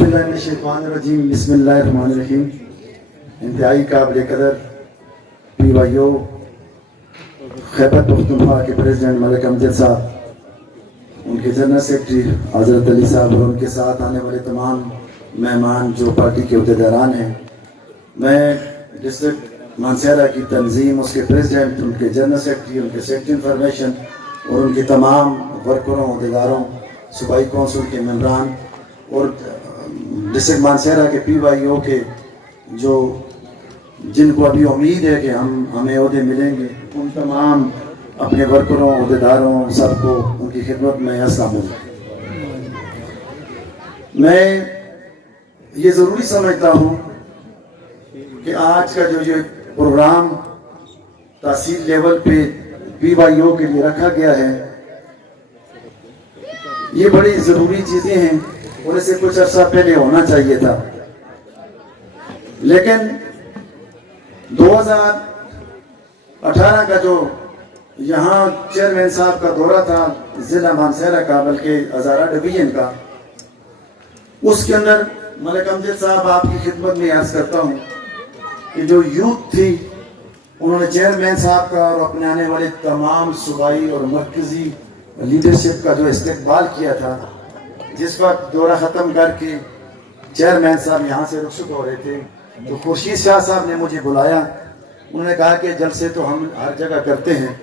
बिस्मिल्लाहिर्रहमानिर्रहीम बिस्मिल्लाहिर्रहमानिर्रहीम। इंतहाई काबिल कदर PYO खैबर पख्तूनख्वा के प्रेसिडेंट मलिक अमजद साहब, उनके जनरल सेक्रेटरी हज़रत अली साहब और उनके साथ आने वाले तमाम मेहमान जो पार्टी के अहदेदारान हैं, मैं डिस्ट्रिक्ट मानसेरा की तंजीम, उसके प्रेसिडेंट, उनके जनरल सेक्रेटरी, उनके सेक्रेटरी इंफॉर्मेशन और उनके तमाम वर्करों, अहदेदारों, सूबाई कौंसिल के मेंबरान और डिस्ट्रिक्ट मानसेरा के PYO के जो जिनको अभी उम्मीद है कि हमें ओहदे मिलेंगे, उन तमाम अपने वर्करों, अहदेदारों, सबको उनकी खिदमत में अस्सलाम वालेकुम। मैं ये ज़रूरी समझता हूँ कि आज का जो ये प्रोग्राम तहसील लेवल पे PYO के लिए रखा गया है, ये बड़ी ज़रूरी चीज़ें हैं और इसे कुछ अर्सा पहले होना चाहिए था, लेकिन 2018 का जो यहाँ चेयरमैन साहब का दौरा था ज़िला मानसेरा का, बल्कि हज़ारा डिवीजन का, उसके अंदर मलिक अमजद साहब आपकी खिदमत में अर्ज करता हूँ कि जो यूथ थी, उन्होंने चेयरमैन साहब का और अपने आने वाले तमाम सूबाई और मरकजी लीडरशिप का जो इस्तकबाल किया था, जिस वक्त दौरा ख़त्म करके चेयरमैन साहब यहाँ से रुखसत हो रहे थे, तो खुर्शीद शाह साहब ने मुझे बुलाया। उन्होंने कहा कि जलसे तो हम हर जगह करते हैं,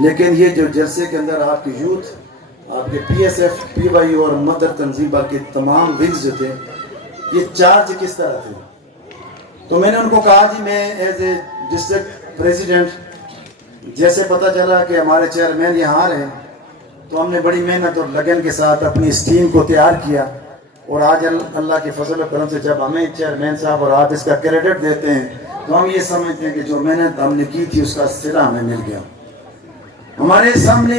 लेकिन ये जो जलसे के अंदर आपके यूथ, आपके PSF, PYO और मदर तंजीम के तमाम विंग्स जो थे, ये चार्ज किस तरह थे। तो मैंने उनको कहा जी, मैं एज ए डिस्ट्रिक्ट प्रेसिडेंट, जैसे पता चला कि हमारे चेयरमैन यहाँ आ रहे हैं, तो हमने बड़ी मेहनत और लगन के साथ अपनी इस टीम को तैयार किया और आज अल्लाह के फजल करम से जब हमें चेयरमैन साहब और आप इसका क्रेडिट देते हैं, तो हम ये समझते हैं कि जो मेहनत हमने की थी उसका सिला हमें मिल गया। हमारे सामने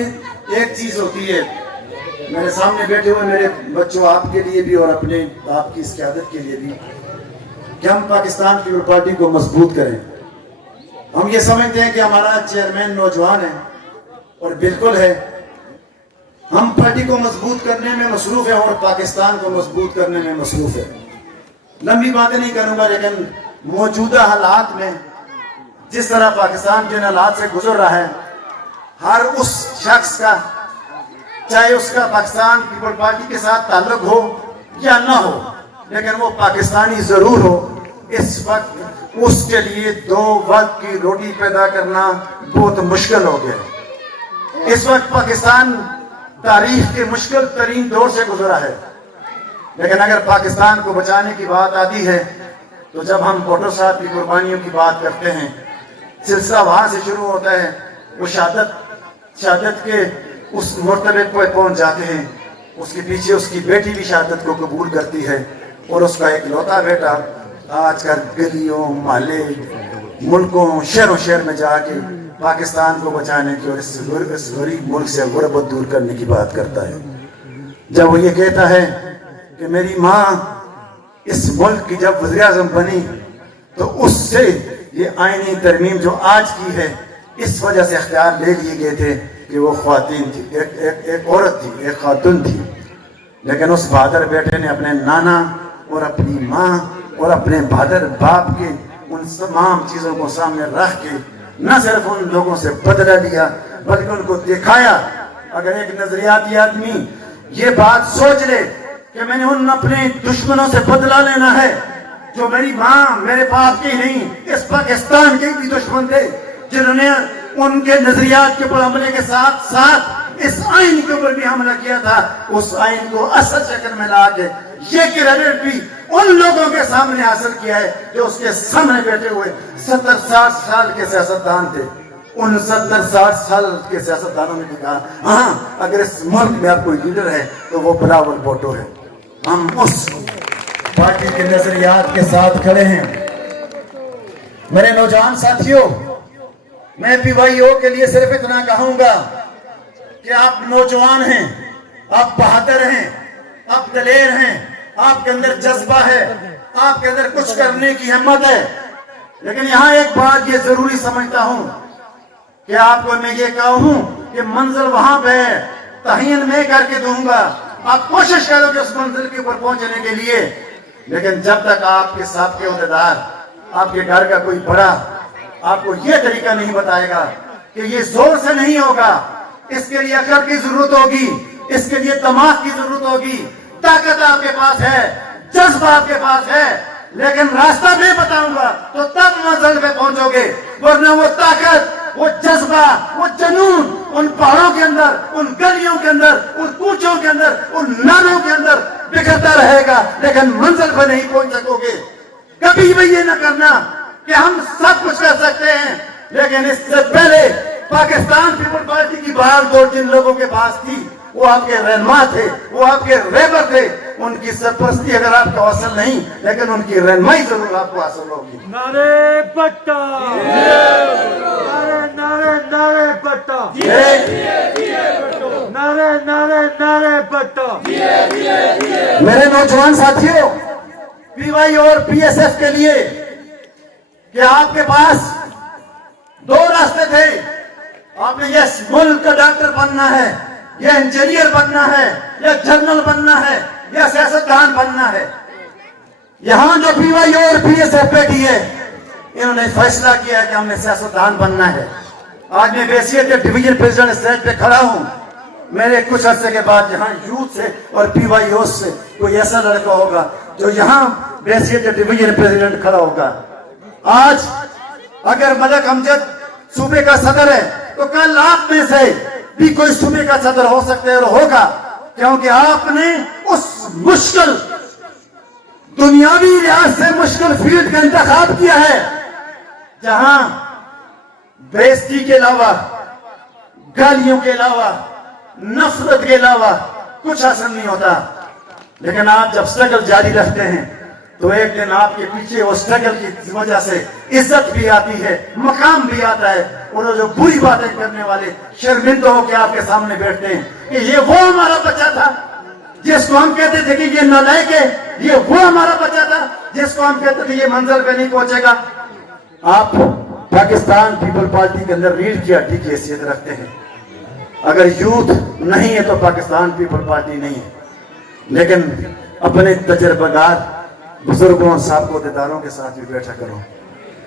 एक चीज़ होती है, मेरे सामने बैठे हुए मेरे बच्चों, आपके लिए भी और अपने आपकी इस क़यादत के लिए भी, कि हम पाकिस्तान पीपल पार्टी को मजबूत करें। हम ये समझते हैं कि हमारा चेयरमैन नौजवान है और बिल्कुल है, हम पार्टी को मजबूत करने में मसरूफ है और पाकिस्तान को मजबूत करने में मसरूफ है। लंबी बातें नहीं करूंगा, लेकिन मौजूदा हालात में जिस तरह पाकिस्तान जिन हालात से गुजर रहा है, हर उस शख्स का, चाहे उसका पाकिस्तान पीपल पार्टी के साथ ताल्लुक हो या ना हो, लेकिन वो पाकिस्तानी जरूर हो, इस वक्त उसके लिए 2 वक्त की रोटी पैदा करना बहुत मुश्किल हो गया। इस वक्त पाकिस्तान तारीख के मुश्किल तरीन दौर से गुजरा है, लेकिन अगर पाकिस्तान को बचाने की बात आती है, तो जब हम भुट्टो साहब की कुर्बानियों की बात करते हैं, सिलसिला वहां से शुरू होता है, वो शहादत के उस मर्तबे पर पहुंच जाते हैं, उसके पीछे उसकी बेटी भी शहादत को कबूल करती है और उसका एक लौता बेटा आजकल गलियों, मोहल्ले, मुल्कों, शहरों शहर में जाके पाकिस्तान को बचाने की और इस गरीब मुल्क से गुर्बत दूर करने की बात करता है। जब वो ये कहता है कि मेरी माँ इस मुल्क की जब वज़ीर-ए-आज़म बनी, तो उससे ये आईनी तरमीम जो आज की है, इस वजह से इख्तियार ले लिए गए थे कि वो ख्वातीन थी, एक औरत थी, एक खातून थी, लेकिन उस बहादुर बेटे ने अपने नाना और अपनी माँ और अपने बहादुर बाप के उन तमाम चीज़ों को सामने रख के न सिर्फ उन लोगों से बदला लिया, बल्कि उनको दिखाया। अगर एक नजरियाती आदमी ये बात सोच ले कि मैंने उन अपने दुश्मनों से बदला लेना है जो मेरी माँ, मेरे बाप के नहीं, इस पाकिस्तान के भी दुश्मन थे, जिन्होंने उनके नजरियात के ऊपर हमले के साथ साथ इस आइन के ऊपर भी हमला किया था, उस आइन को असल शक्ल में ला के ये क्रेडिट भी उन लोगों के सामने हासिल किया है जो उसके सामने बैठे हुए 70-60 साल के सियासतदान थे। उन 70-60 साल के सियासतदानों ने भी कहा, हाँ, अगर इस मुल्क में अब कोई लीडर है तो वो बिलावल भुट्टो है। हम उस पार्टी के नजरियात के साथ खड़े हैं। मेरे नौजवान साथियों, मैं PYO के लिए सिर्फ इतना कहूंगा कि आप नौजवान हैं, आप बहादुर हैं, आप दलेर हैं, आपके अंदर जज्बा है, आपके अंदर कुछ करने की हिम्मत है, लेकिन यहाँ एक बात ये जरूरी समझता हूँ कि आपको मैं ये कहूँ कि मंजिल वहां पे है, तहीन मैं करके दूंगा, आप कोशिश करो कि उस मंजिल के ऊपर पहुंचने के लिए لیکن جب تک آپ کے سابقے عہدیدار، آپ کے گھر کا کوئی بڑا آپ کو یہ طریقہ نہیں بتائے گا کہ یہ زور سے نہیں ہوگا، اس کے لیے عقل کی ضرورت ہوگی، اس کے لیے دماغ کی ضرورت ہوگی، طاقت آپ کے پاس ہے، جذبہ آپ کے پاس ہے، لیکن راستہ میں بتاؤں گا تو تب منزل پہ پہنچو گے، ورنہ وہ طاقت، وہ جذبہ، وہ جنون ان پہاڑوں کے اندر، ان گلیوں کے اندر، ان کوچوں کے اندر، ان نالوں کے اندر بکھرتا رہے گا، لیکن منزل پہ نہیں پہنچ سکو گے۔ کبھی بھی یہ نہ کرنا کہ ہم سب کچھ کر سکتے ہیں، لیکن اس سے پہلے پاکستان پیپل پارٹی کی بہار دوڑ جن لوگوں کے پاس تھی، وہ آپ کے رہنما تھے، وہ آپ کے رہبر تھے، ان کی سرپرستی اگر آپ کو حاصل نہیں، لیکن ان کی رہنمائی ضرور آپ کو حاصل ہوگی۔ نعرے پٹا، نعرے پٹا، نعرے پٹا۔ میرے نوجوان ساتھیوں، پی وائی اور پی ایس ایف کے لیے کہ آپ کے پاس دو راستے تھے، آپ نے یہ ملک کا ڈاکٹر بننا ہے، یہ انجینئر بننا ہے، یا جنرل بننا ہے، یا سیاستدان بننا ہے۔ یہاں جو پی وائی اور پی ایس ایف بیٹھی ہے، انہوں نے فیصلہ کیا ہے کہ ہم نے سیاستدان بننا ہے۔ آج میں بحیثیت ڈویژن پریزیڈنٹ اسٹیج پہ کھڑا ہوں، میرے کچھ عرصے کے بعد یہاں یوتھ سے اور پی وائی او سے کوئی ایسا لڑکا ہوگا جو یہاں بحیثیت ڈویژن پریزیڈنٹ کھڑا ہوگا۔ آج اگر ملک امجد صوبے کا صدر ہے تو کل آپ میں سے بھی کوئی صوبے کا صدر ہو سکتا ہے اور ہوگا، کیونکہ آپ نے اس مشکل دنیاوی لحاظ سے مشکل فیلڈ کا انتخاب کیا ہے، جہاں بےعزتی کے علاوہ، گالیوں کے علاوہ، نفرت کے علاوہ کچھ حاصل نہیں ہوتا۔ لیکن آپ جب سٹرگل جاری رکھتے ہیں تو ایک دن آپ کے پیچھے وہ سٹرگل کی وجہ سے عزت بھی آتی ہے، مقام بھی آتا ہے، اور جو بری باتیں کرنے والے شرمندہ ہو کے آپ کے سامنے بیٹھتے ہیں کہ یہ وہ ہمارا بچہ تھا جس کو ہم کہتے تھے کہ یہ نالائق ہے، یہ وہ ہمارا بچہ تھا جس کو ہم کہتے تھے یہ منظر پہ نہیں پہنچے گا۔ آپ پاکستان پیپل پارٹی کے اندر ریڑھ کی ہڈی کی حیثیت رکھتے ہیں، اگر یوتھ نہیں ہے تو پاکستان پیپل پارٹی نہیں ہے۔ لیکن اپنے تجربہ کار بزرگوں، سابقہ عہدیداروں کے ساتھ بھی بیٹھا کرو۔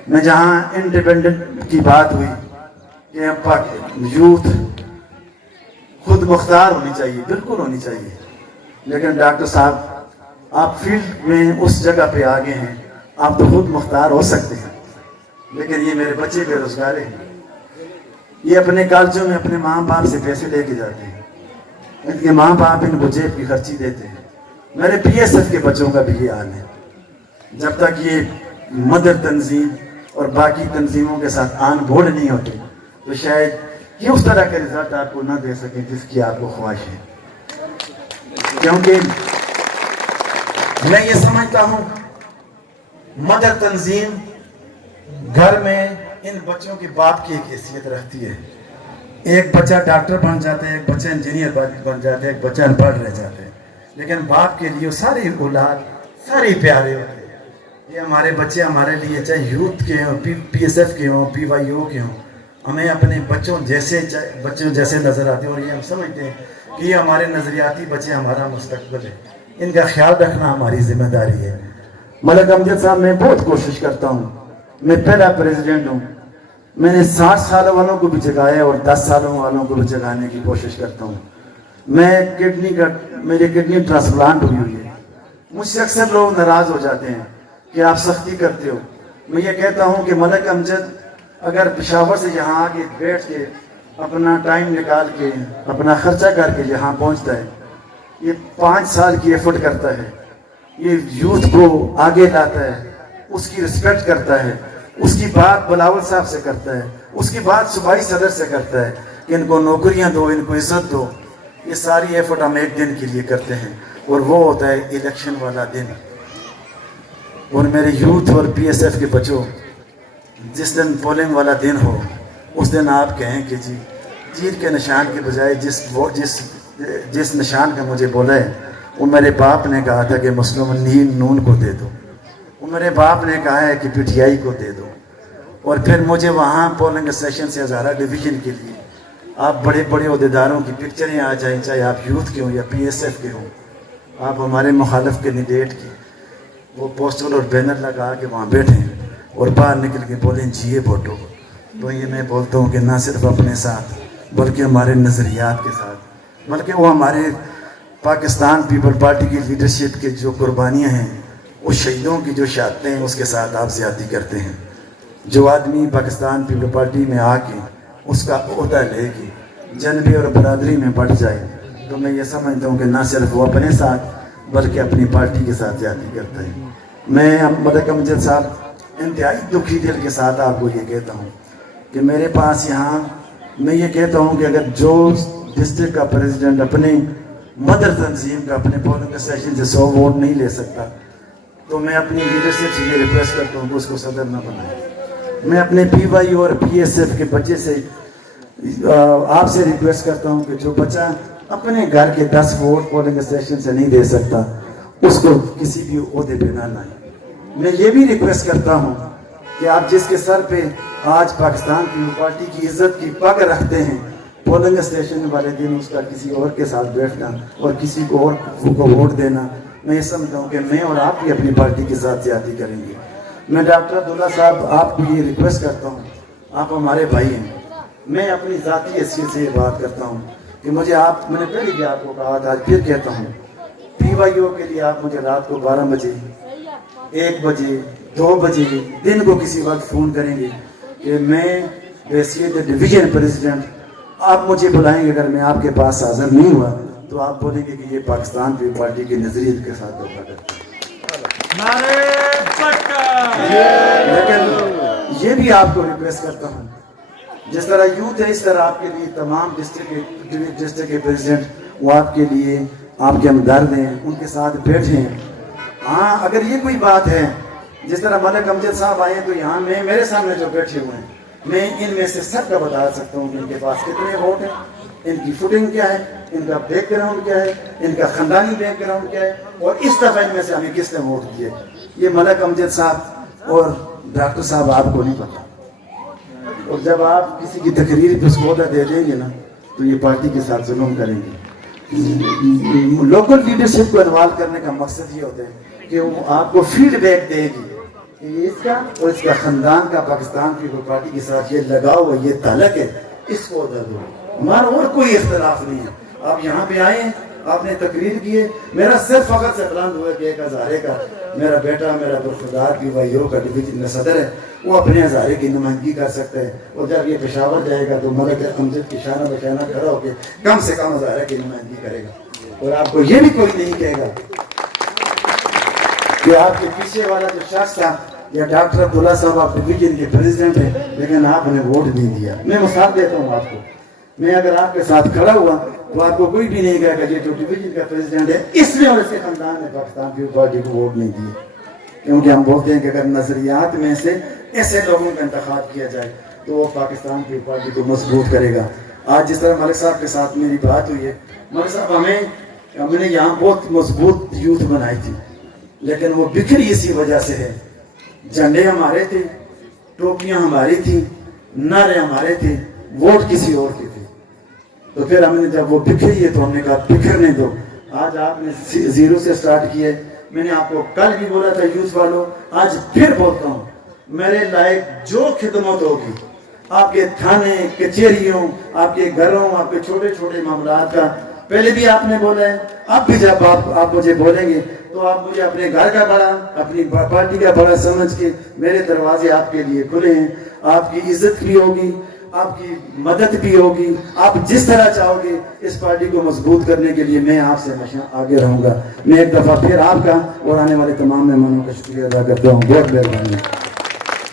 میں جہاں انڈیپینڈنٹ کی بات ہوئی کہ یوتھ خود مختار ہونی چاہیے، بالکل ہونی چاہیے، لیکن ڈاکٹر صاحب آپ فیلڈ میں اس جگہ پہ آگے ہیں، آپ تو خود مختار ہو سکتے ہیں، لیکن یہ میرے بچے بے روزگار ہیں، یہ اپنے کالجوں میں اپنے ماں باپ سے پیسے لے کے جاتے ہیں، ان کے ماں باپ ان کو جیب کی خرچی دیتے ہیں۔ میرے پی ایس ایف کے بچوں کا بھی یہ حال ہے۔ جب تک یہ مدر تنظیم اور باقی تنظیموں کے ساتھ آن بورڈ نہیں ہوتے تو شاید یہ اس طرح کے رزلٹ آپ کو نہ دے سکیں جس کی آپ کو خواہش ہے، کیونکہ میں یہ سمجھتا ہوں مدر تنظیم گھر میں ان بچوں کے باپ کی ایک حیثیت رکھتی ہے۔ ایک بچہ ڈاکٹر بن جاتا ہے، ایک بچہ انجینئر بن جاتا ہے، ایک بچہ ان پڑھ رہ جاتا ہے، لیکن باپ کے لیے ساری اولاد سارے پیارے ہوتے ہیں۔ یہ ہمارے بچے ہمارے لیے چاہے یوتھ کے ہوں، پی ایس ایف کے ہوں، پی وائی او کے ہوں، ہمیں اپنے بچوں جیسے نظر آتے ہیں، اور یہ ہم سمجھتے ہیں کہ یہ ہمارے نظریاتی بچے ہمارا مستقبل ہے، ان کا خیال رکھنا ہماری ذمہ داری ہے۔ ملک امجد صاحب، میں بہت کوشش کرتا ہوں، میں پہلا پریزیڈنٹ ہوں، میں نے 60 سال والوں کو بھی جگایا اور 10 سالوں والوں کو بھی جگانے کی کوشش کرتا ہوں۔ میری کڈنی ٹرانسپلانٹ ہوئی ہے، مجھ سے اکثر لوگ ناراض ہو جاتے ہیں کہ آپ سختی کرتے ہو۔ میں یہ کہتا ہوں کہ ملک امجد اگر پشاور سے یہاں آ کے بیٹھ کے اپنا ٹائم نکال کے اپنا خرچہ کر کے یہاں پہنچتا ہے، یہ 5 سال کی ایفرٹ کرتا ہے، یہ یوتھ کو آگے لاتا ہے، اس کی رسپیکٹ کرتا ہے، اس کی بات بلاول صاحب سے کرتا ہے، اس کی بات صوبائی صدر سے کرتا ہے کہ ان کو نوکریاں دو، ان کو عزت دو۔ یہ ساری ایفرٹ ہم ایک دن کے لیے کرتے ہیں، اور وہ ہوتا ہے الیکشن والا دن۔ اور میرے یوتھ اور پی ایس ایف کے بچوں، جس دن پولنگ والا دن ہو، اس دن آپ کہیں کہ جی تیر کے نشان کے بجائے جس نشان کا مجھے بولا ہے، وہ میرے باپ نے کہا تھا کہ مسلم نون کو دے دو، وہ میرے باپ نے کہا ہے کہ پی ٹی آئی کو دے دو، اور پھر مجھے وہاں پولنگ اسٹیشن سے ہزارہ ڈویژن کے لیے آپ بڑے بڑے عہدیداروں کی پکچریں آ جائیں، چاہے آپ یوتھ کے ہوں یا پی ایس ایف کے ہوں، آپ ہمارے مخالف کینڈیڈیٹ کی वो पोस्टर और बैनर लगा के वहाँ बैठे और बाहर निकल के बोलें जिए भुट्टो। तो ये मैं बोलता हूँ कि ना सिर्फ अपने साथ बल्कि हमारे नज़रियात के साथ, बल्कि वो हमारे पाकिस्तान पीपल पार्टी की लीडरशिप के जो कुर्बानियाँ हैं, उस शहीदों की जो शहादतें हैं, उसके साथ आप ज़्यादती करते हैं। जो आदमी पाकिस्तान पीपल पार्टी में आके उसका ओहदा लेके जनबी और बरादरी में बढ़ जाए, तो मैं ये समझता हूँ कि ना सिर्फ वो अपने साथ बल्कि अपनी पार्टी के साथ ज़्यादती करता है। मैं मलिक अमजद साहब इंतहाई दुखी दिल के साथ आपको ये कहता हूँ कि मेरे पास यहाँ, मैं ये कहता हूँ कि अगर जो डिस्ट्रिक्ट का प्रेसिडेंट अपने मदर तंजीम का अपने पोलिंग स्टेशन से 100 वोट नहीं ले सकता, तो मैं अपनी लीडरशिप से ये रिक्वेस्ट करता हूँ कि उसको सदर न बनाए। मैं अपने PY और PSF के बच्चे से आपसे रिक्वेस्ट करता हूँ कि जो बच्चा अपने घर के 10 वोट पोलिंग स्टेशन से नहीं दे सकता, उसको किसी भी ओहदे पे ना लाए। मैं ये भी रिक्वेस्ट करता हूँ कि आप जिसके सर पे आज पाकिस्तान पीपल पार्टी की इज्जत की पग रखते हैं, पोलिंग स्टेशन वाले दिन उसका किसी और के साथ बैठना और किसी को और को वोट देना, मैं ये समझता हूँ कि मैं और आप भी अपनी पार्टी के साथ ज्यादती करेंगे। मैं डॉक्टर अब्दुल्ला साहब आपको ये रिक्वेस्ट करता हूँ, आप हमारे भाई हैं, मैं अपनी ज़ाती हैसियत से ये बात करता हूँ कि मुझे आप, मैंने पहले भी आपको कहा था, आज फिर कहता हूँ, PYO के लिए आप मुझे रात को 12 बजे, 1 बजे, 2 बजे दिन को किसी वक्त फ़ोन करेंगे कि मैं हैसियत डिवीजन प्रेसिडेंट, आप मुझे बुलाएंगे। अगर मैं आपके पास हाजिर नहीं हुआ तो आप बोलेंगे कि ये पाकिस्तान पीपल पार्टी के नजरिए के साथ धोखा करता है। लेकिन ये भी आपको रिक्वेस्ट करता हूँ, जिस तरह यूथ है इस तरह आपके लिए तमाम डिस्ट्रिक्ट के प्रेसिडेंट वो आपके लिए आपके हमदर्द हैं, उनके साथ बैठे हैं। हाँ, अगर ये कोई बात है, जिस तरह मलिक अमजद साहब आए तो यहाँ में मेरे सामने जो बैठे हुए हैं, मैं इनमें से सबका बता सकता हूँ कि इनके पास कितने वोट हैं, इनकी फुटिंग क्या है, इनका बैकग्राउंड क्या है, इनका खानदानी बैकग्राउंड क्या है, और इस दफा इनमें से हमें किसने वोट दिए। ये मलिक अमजद साहब और डॉक्टर साहब आपको नहीं पता, और जब आप किसी की तकरीर पे उसको दे देंगे ना, तो ये पार्टी के साथ जुल्म करेंगे। लोकल लीडरशिप को इन्वॉल्व करने का मकसद ये होता है कि वो आपको फीडबैक देगी कि इसका और इसका खानदान का पाकिस्तान पीपल पार्टी के साथ ये लगाव है, ये ताल्लुक है, इसको दे दो। हमारा और कोई इख्तलाफ नहीं है। आप यहाँ पे आए, आपने तकरीर की है, मेरा सिर्फ फखर से बुलंद हुआ कि एक हज़ारे का मेरा बेटा, मेरा बरखुदार PYO का डिवीजन में सदर है, वो अपने हज़ारे की नुमाइंदगी कर सकते हैं। और जब ये पेशावर जाएगा तो मलिक अमजद की शाना बशाना खड़ा होकर कम से कम हज़ारे की नुमाइंदगी करेगा। और आपको ये भी कोई नहीं कहेगा कि आपके पीछे वाला जो शख्स था या डॉक्टर अब्दुल्ला साहब आप डिवीजन के प्रेसिडेंट हैं, लेकिन आपने वोट नहीं दिया। मैं मिसाल देता हूँ आपको, मैं अगर आपके साथ खड़ा हुआ तो आपको कोई भी नहीं कहेगा ये जो डिवीजन का प्रेसिडेंट है इसलिए और इसके खानदान ने पाकिस्तान पीपल पार्टी को वोट नहीं दिए। क्योंकि हम बोलते हैं कि अगर नजरियात में से ऐसे लोगों का इंतखाब किया जाए तो वो पाकिस्तान पीपल पार्टी को मजबूत करेगा। आज जिस तरह मलिक साहब के साथ मेरी बात हुई है, मलिक साहब हमने यहाँ बहुत मजबूत यूथ बनाई थी, लेकिन वो बिखरी इसी वजह से है। झंडे हमारे थे, टोपियां हमारी थी, नारे हमारे थे, वोट किसी और की थी। तो फिर हमने जब वो बिखरी है तो हमने कहा बिखरने दो। आज आपने जीरो से स्टार्ट किया। मैंने आपको कल भी बोला था यूथ वालों, आज फिर बोलता हूँ, मेरे लायक जो खिदमत होगी आपके थाने कचहरियों, आपके घरों, आपके छोटे छोटे मामलात का, पहले भी आपने बोला है, अब भी जब आप मुझे बोलेंगे तो आप मुझे अपने घर का बड़ा, अपनी पार्टी का बड़ा समझ के मेरे दरवाजे आपके लिए खुले हैं। आपकी इज्जत भी होगी, आपकी मदद भी होगी, आप जिस तरह चाहोगे इस पार्टी को मजबूत करने के लिए मैं आपसे हमेशा आगे रहूंगा। मैं एक दफा फिर आपका और आने वाले तमाम मेहमानों का शुक्रिया अदा करता हूँ। बहुत मेहरबानी।